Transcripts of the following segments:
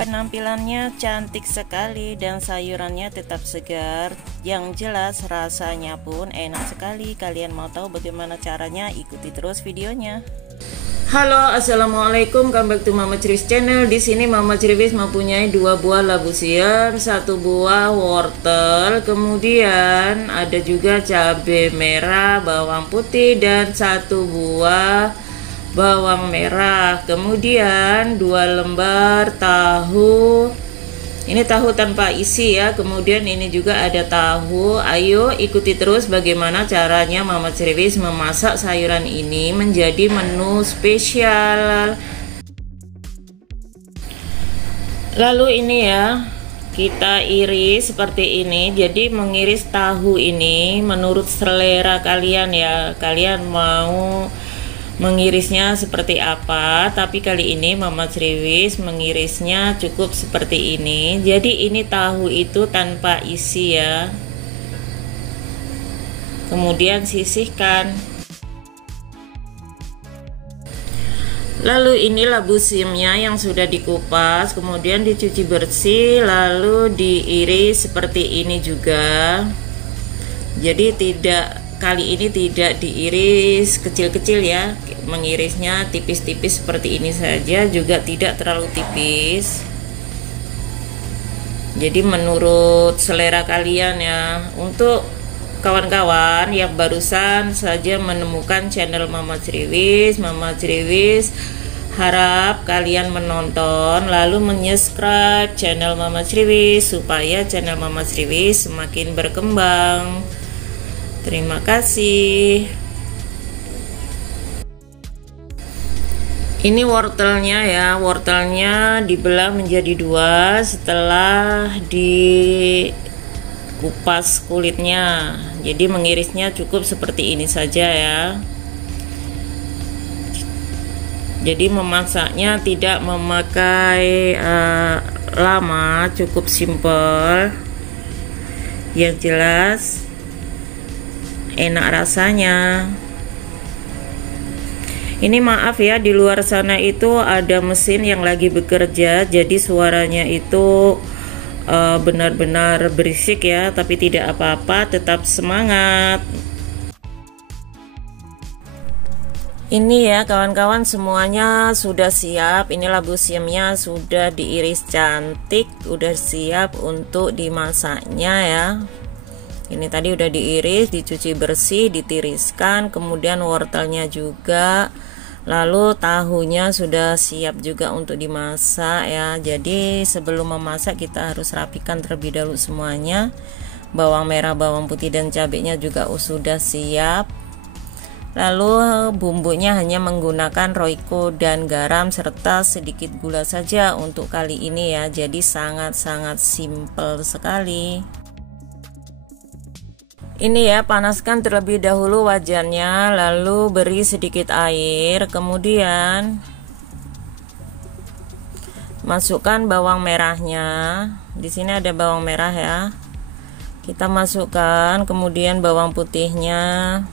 Penampilannya cantik sekali dan sayurannya tetap segar. Yang jelas rasanya pun enak sekali. Kalian mau tahu bagaimana caranya? Ikuti terus videonya. Halo, assalamualaikum, welcome back to Mama Ceriwis channel. Di sini Mama Ceriwis mempunyai 2 buah labu siam, 1 buah wortel, kemudian ada juga cabai merah, bawang putih, dan 1 buah bawang merah, kemudian 2 lembar tahu. Ini tahu tanpa isi ya. Kemudian ini juga ada tahu. Ayo ikuti terus bagaimana caranya Mama Ceriwis memasak sayuran ini menjadi menu spesial. Lalu ini ya, kita iris seperti ini. Jadi mengiris tahu ini menurut selera kalian ya. Kalian mau mengirisnya seperti apa, tapi kali ini Mama Ceriwis mengirisnya cukup seperti ini. Jadi ini tahu itu tanpa isi ya. Kemudian sisihkan. Lalu ini labu siamnya yang sudah dikupas, kemudian dicuci bersih, lalu diiris seperti ini juga. Jadi kali ini tidak diiris kecil-kecil ya, mengirisnya tipis-tipis seperti ini saja, juga tidak terlalu tipis. Jadi menurut selera kalian ya. Untuk kawan-kawan yang barusan saja menemukan channel Mama Ceriwis harap kalian menonton lalu menyubscribe channel Mama Ceriwis supaya channel Mama Ceriwis semakin berkembang. Terima kasih. Ini wortelnya ya, wortelnya dibelah menjadi 2 setelah dikupas kulitnya. Jadi mengirisnya cukup seperti ini saja ya. Jadi memasaknya tidak memakai lama, cukup simple. Yang jelas enak rasanya. Ini maaf ya, di luar sana itu ada mesin yang lagi bekerja, jadi suaranya itu benar-benar berisik ya, tapi tidak apa-apa, tetap semangat. Ini ya kawan-kawan, semuanya sudah siap. Ini labu siamnya sudah diiris cantik, udah siap untuk dimasaknya ya. Ini tadi udah diiris, dicuci bersih, ditiriskan, kemudian wortelnya juga, lalu tahunya sudah siap juga untuk dimasak ya. Jadi sebelum memasak kita harus rapikan terlebih dahulu semuanya. Bawang merah, bawang putih, dan cabenya juga sudah siap. Lalu bumbunya hanya menggunakan royco dan garam serta sedikit gula saja untuk kali ini ya. Jadi sangat-sangat simple sekali. Ini ya, panaskan terlebih dahulu wajannya, lalu beri sedikit air, kemudian masukkan bawang merahnya. Di sini ada bawang merah ya. Kita masukkan, kemudian bawang putihnya.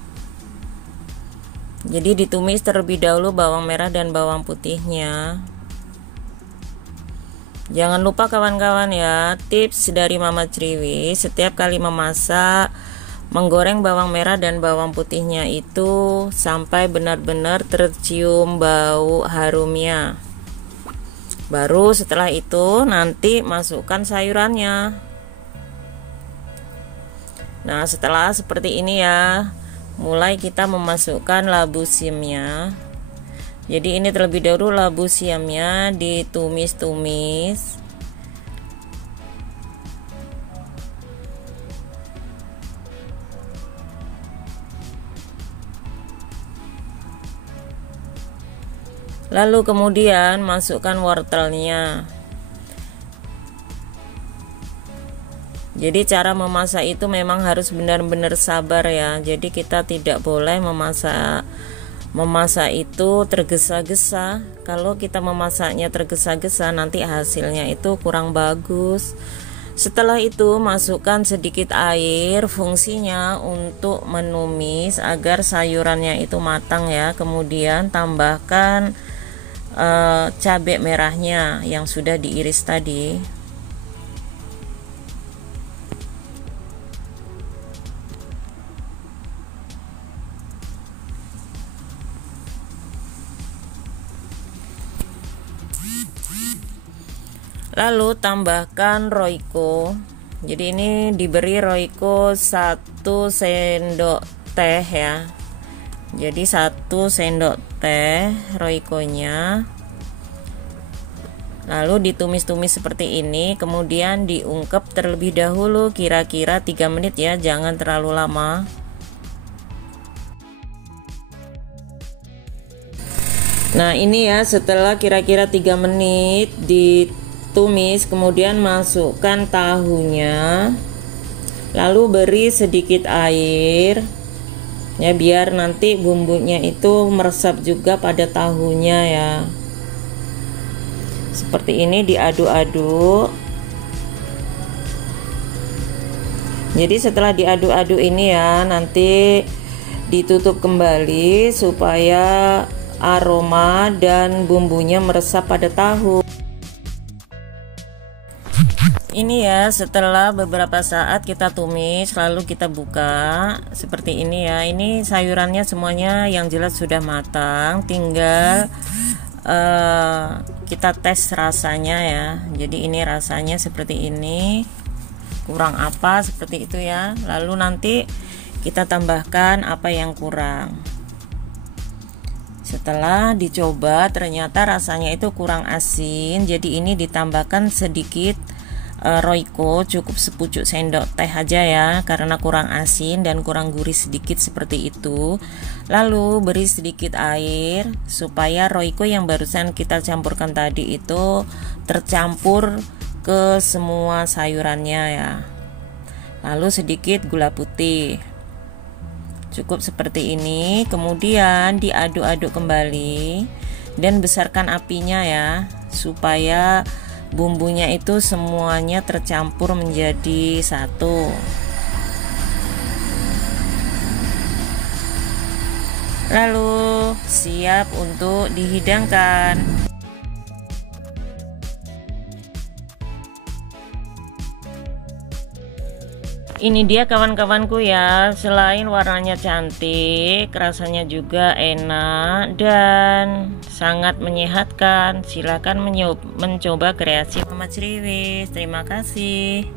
Jadi ditumis terlebih dahulu bawang merah dan bawang putihnya. Jangan lupa kawan-kawan ya, tips dari Mama Ceriwis, setiap kali memasak menggoreng bawang merah dan bawang putihnya itu sampai benar-benar tercium bau harumnya. Baru setelah itu nanti masukkan sayurannya. Nah, setelah seperti ini ya, mulai kita memasukkan labu siamnya. Jadi ini terlebih dahulu labu siamnya ditumis-tumis. Lalu kemudian masukkan wortelnya. Jadi cara memasak itu memang harus benar-benar sabar ya. Jadi kita tidak boleh memasak itu tergesa-gesa. Kalau kita memasaknya tergesa-gesa nanti hasilnya itu kurang bagus. Setelah itu masukkan sedikit air, fungsinya untuk menumis agar sayurannya itu matang ya. Kemudian tambahkan cabai merahnya yang sudah diiris tadi. Lalu tambahkan Royco. Jadi ini diberi Royco 1 sendok teh ya. Jadi 1 sendok teh Royco-nya. Lalu ditumis-tumis seperti ini, kemudian diungkep terlebih dahulu kira-kira 3 menit ya, jangan terlalu lama. Nah ini ya, setelah kira-kira 3 menit ditumis, kemudian masukkan tahunya, lalu beri sedikit air ya, biar nanti bumbunya itu meresap juga pada tahunya ya. Seperti ini, diaduk-aduk. Jadi setelah diaduk-aduk ini ya, nanti ditutup kembali supaya aroma dan bumbunya meresap pada tahu. Ini ya, setelah beberapa saat kita tumis lalu kita buka seperti ini ya. Ini sayurannya semuanya yang jelas sudah matang, tinggal kita tes rasanya ya. Jadi ini rasanya seperti ini, kurang apa seperti itu ya. Lalu nanti kita tambahkan apa yang kurang. Setelah dicoba ternyata rasanya itu kurang asin, jadi ini ditambahkan sedikit Royco, cukup sepucuk sendok teh aja ya, karena kurang asin dan kurang gurih sedikit seperti itu. Lalu beri sedikit air supaya Royco yang barusan kita campurkan tadi itu tercampur ke semua sayurannya ya. Lalu sedikit gula putih, cukup seperti ini. Kemudian diaduk-aduk kembali dan besarkan apinya ya, supaya bumbunya itu semuanya tercampur menjadi satu. Lalu siap untuk dihidangkan. Ini dia kawan-kawanku ya, selain warnanya cantik, rasanya juga enak dan sangat menyehatkan. Silakan mencoba kreasi Mama Criwis. Terima kasih.